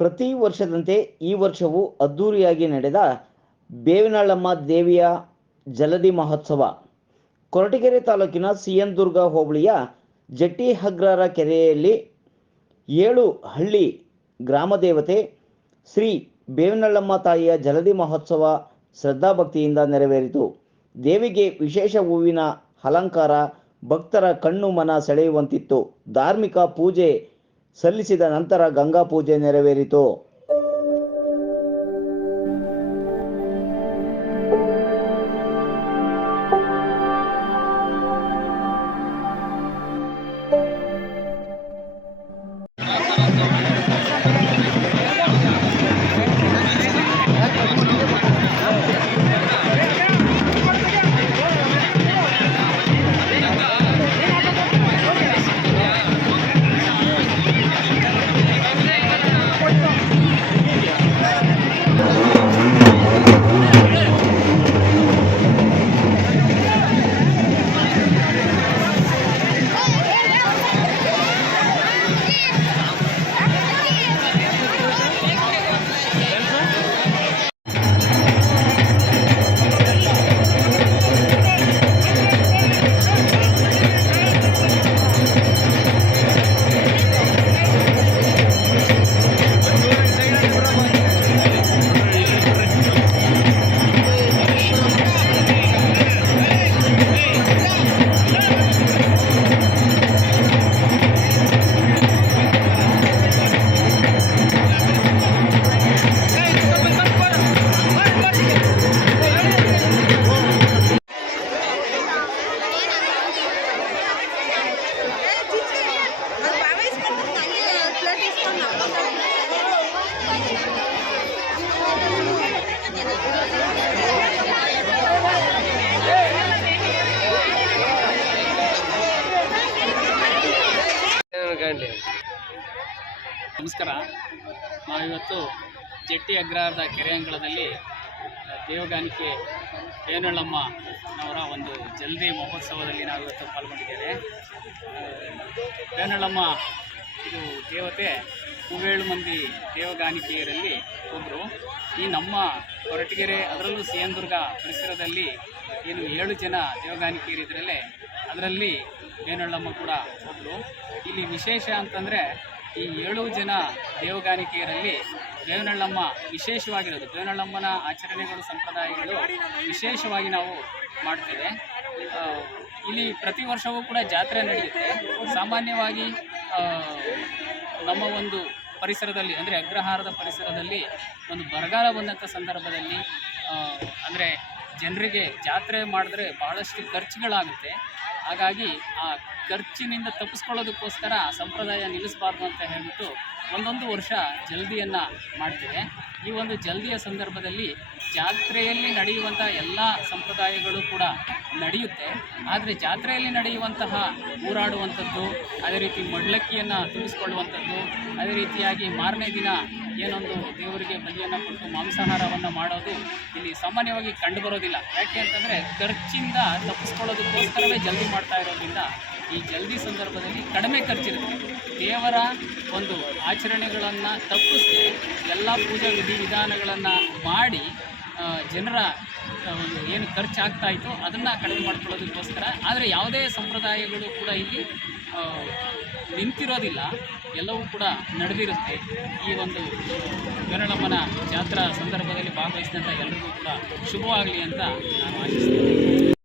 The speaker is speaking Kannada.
ಪ್ರತಿ ವರ್ಷದಂತೆ ಈ ವರ್ಷವೂ ಅದ್ದೂರಿಯಾಗಿ ನಡೆದ ಬೇವಿನಳಮ್ಮ ದೇವಿಯ ಜಲಧಿ ಮಹೋತ್ಸವ ಕೊರಟಗೆರೆ ತಾಲೂಕಿನ ಸಿಎನ್-ದುರ್ಗ ಹೋಬಳಿಯ ಜಟ್ಟಿಹಗ್ರರ ಕೆರೆಯಲ್ಲಿ 7 ಹಳ್ಳಿ ಗ್ರಾಮ ದೇವತೆ ಶ್ರೀ ಬೇವಿನಳಮ್ಮ ತಾಯಿಯ ಜಲಧಿ ಮಹೋತ್ಸವ ಶ್ರದ್ಧಾಭಕ್ತಿಯಿಂದ ನೆರವೇರಿತು. ದೇವಿಗೆ ವಿಶೇಷ ಹೂವಿನ ಅಲಂಕಾರ ಭಕ್ತರ ಕಣ್ಣು ಮನ ಸೆಳೆಯುವಂತಿತ್ತು. ಧಾರ್ಮಿಕ ಪೂಜೆ ಸಲ್ಲಿಸಿದ ನಂತರ ಗಂಗಾ ಪೂಜೆ ನೆರವೇರಿತು. ನಮಸ್ಕಾರ. ನಾವಿವತ್ತು ಜಟ್ಟಿಹಗ್ರರ ಕೆರೆ ಅಂಗಳದಲ್ಲಿ ದೇವಗಾನಿಕೆ ಬೇವಿನಳಮ್ಮನವರ ಒಂದು ಜಲಧಿ ಮಹೋತ್ಸವದಲ್ಲಿ ನಾವಿವತ್ತು ಪಾಲ್ಗೊಂಡಿದ್ದೇವೆ. ಬೇವಿನಳಮ್ಮ ಇದು ದೇವತೆ 7 ಮಂದಿ ದೇವಗಾನಿಕೆಯರಲ್ಲಿ ಒಬ್ಬರು. ಈ ನಮ್ಮ ಕೊರಟಗೆರೆ ಅದರಲ್ಲೂ ಸಿಎನ್-ದುರ್ಗ ಪರಿಸರದಲ್ಲಿ ಏನು 7 ಜನ ದೇವಗಾನಿಕೆಯರಿದ್ರಲ್ಲೇ ಅದರಲ್ಲಿ ಬೇವಿನಳಮ್ಮ ಕೂಡ ಒಬ್ಬರು. ಇಲ್ಲಿ ವಿಶೇಷ ಅಂತಂದರೆ ಈ 7 ಜನ ದೇವಗಾನಿಕೆಯರಲ್ಲಿ ಬೇವಿನಳಮ್ಮ ವಿಶೇಷವಾಗಿರೋದು. ಬೇವಿನಳಮ್ಮನ ಆಚರಣೆಗಳು ಸಂಪ್ರದಾಯಗಳು ವಿಶೇಷವಾಗಿ ನಾವು ಮಾಡ್ತೇವೆ. ಇಲ್ಲಿ ಪ್ರತಿ ವರ್ಷವೂ ಕೂಡ ಜಾತ್ರೆ ನಡೆಯುತ್ತೆ. ಸಾಮಾನ್ಯವಾಗಿ ನಮ್ಮ ಒಂದು ಪರಿಸರದಲ್ಲಿ ಅಂದರೆ ಅಗ್ರಹಾರದ ಪರಿಸರದಲ್ಲಿ ಒಂದು ಬರಗಾಲ ಬಂದಂಥ ಸಂದರ್ಭದಲ್ಲಿ ಅಂದರೆ ಜನರಿಗೆ ಜಾತ್ರೆ ಮಾಡಿದ್ರೆ ಭಾಳಷ್ಟು ಖರ್ಚುಗಳಾಗುತ್ತೆ. ಹಾಗಾಗಿ ಆ ಖರ್ಚಿನಿಂದ ತಪ್ಪಿಸ್ಕೊಳ್ಳೋದಕ್ಕೋಸ್ಕರ ಸಂಪ್ರದಾಯ ನಿಲ್ಲಿಸಬಾರ್ದು ಅಂತ ಹೇಳ್ಬಿಟ್ಟು ಒಂದೊಂದು ವರ್ಷ ಜಲ್ದಿಯನ್ನು ಮಾಡ್ತೇವೆ. ಈ ಒಂದು ಜಲ್ದಿಯ ಸಂದರ್ಭದಲ್ಲಿ ಜಾತ್ರೆಯಲ್ಲಿ ನಡೆಯುವಂಥ ಎಲ್ಲ ಸಂಪ್ರದಾಯಗಳು ಕೂಡ ನಡೆಯುತ್ತೆ. ಆದರೆ ಜಾತ್ರೆಯಲ್ಲಿ ನಡೆಯುವಂತಹ ಊರಾಡುವಂಥದ್ದು, ಅದೇ ರೀತಿ ಮಡ್ಲಕ್ಕಿಯನ್ನು ತುಂಬಿಸ್ಕೊಳ್ಳುವಂಥದ್ದು, ಅದೇ ರೀತಿಯಾಗಿ ಮಾರನೇ ದಿನ ಏನೊಂದು ದೇವರಿಗೆ ಬಲಿಯನ್ನು ಕೊಟ್ಟು ಮಾಂಸಾಹಾರವನ್ನು ಮಾಡೋದು ಇಲ್ಲಿ ಸಾಮಾನ್ಯವಾಗಿ ಕಂಡುಬರೋದಿಲ್ಲ. ಯಾಕೆ ಅಂತಂದರೆ ಖರ್ಚಿಂದ ತಪ್ಪಿಸ್ಕೊಳ್ಳೋದಕ್ಕೋಸ್ಕರವೇ ಜಲ್ದಿ ಮಾಡ್ತಾ ಇರೋದ್ರಿಂದ ಈ ಜಲ್ದಿ ಸಂದರ್ಭದಲ್ಲಿ ಕಡಿಮೆ ಖರ್ಚಿರುತ್ತೆ. ದೇವರ ಒಂದು ಆಚರಣೆಗಳನ್ನು ತಪ್ಪಿಸದೆ ಎಲ್ಲ ಪೂಜಾ ವಿಧಿವಿಧಾನಗಳನ್ನು ಮಾಡಿ ಜನರ ಒಂದು ಏನು ಖರ್ಚಾಗ್ತಾಯಿತ್ತು ಅದನ್ನು ಕಡಿಮೆ ಮಾಡ್ಕೊಳ್ಳೋದಕ್ಕೋಸ್ಕರ. ಆದರೆ ಯಾವುದೇ ಸಂಪ್ರದಾಯಗಳು ಕೂಡ ಇಲ್ಲಿ ನಿಂತಿರೋದಿಲ್ಲ, ಎಲ್ಲವೂ ಕೂಡ ನಡೆದಿರುತ್ತೆ. ಈ ಒಂದು ಬೇವಿನಳಮ್ಮನ ಜಾತ್ರಾ ಸಂದರ್ಭದಲ್ಲಿ ಭಾಗವಹಿಸಿದಂಥ ಎಲ್ಲರಿಗೂ ಕೂಡ ಶುಭವಾಗಲಿ ಅಂತ ನಾನು ಆಶಿಸ್ತೇನೆ.